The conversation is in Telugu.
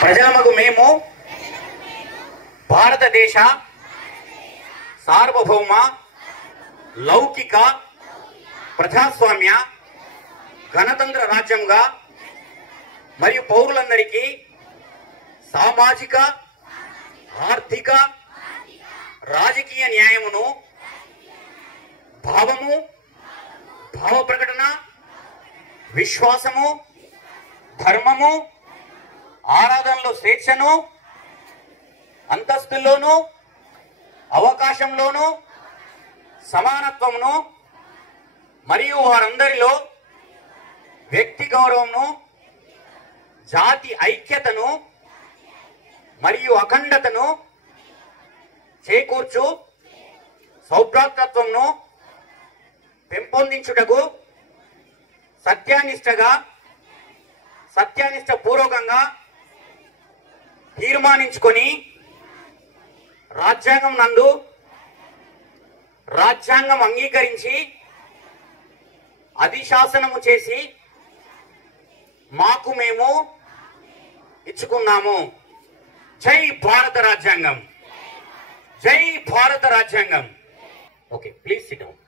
ప్రజలమగు మేము భారతదేశ సార్వభౌమ లౌకిక ప్రజాస్వామ్య గణతంత్ర రాజ్యంగా మరియు పౌరులందరికీ సామాజిక ఆర్థిక రాజకీయ న్యాయమును భావము భావ ప్రకటన విశ్వాసము ధర్మము ఆరాధనలో స్వేచ్ఛను అంతస్తుల్లోనూ అవకాశంలోనూ సమానత్వమును మరియు వారందరిలో వ్యక్తి గౌరవమును జాతి ఐక్యతను మరియు అఖండతను చేకూర్చు సౌభ్రాతృత్వమును పెంపొందించుటకు సత్యానిష్ట పూర్వకంగా తీర్మానించుకొని రాజ్యాంగం అంగీకరించి అధిశాసనము చేసి మాకు మేము ఇచ్చుకున్నాము. జై భారత రాజ్యాంగం, జై భారత రాజ్యాంగం. Okay, please SIT down.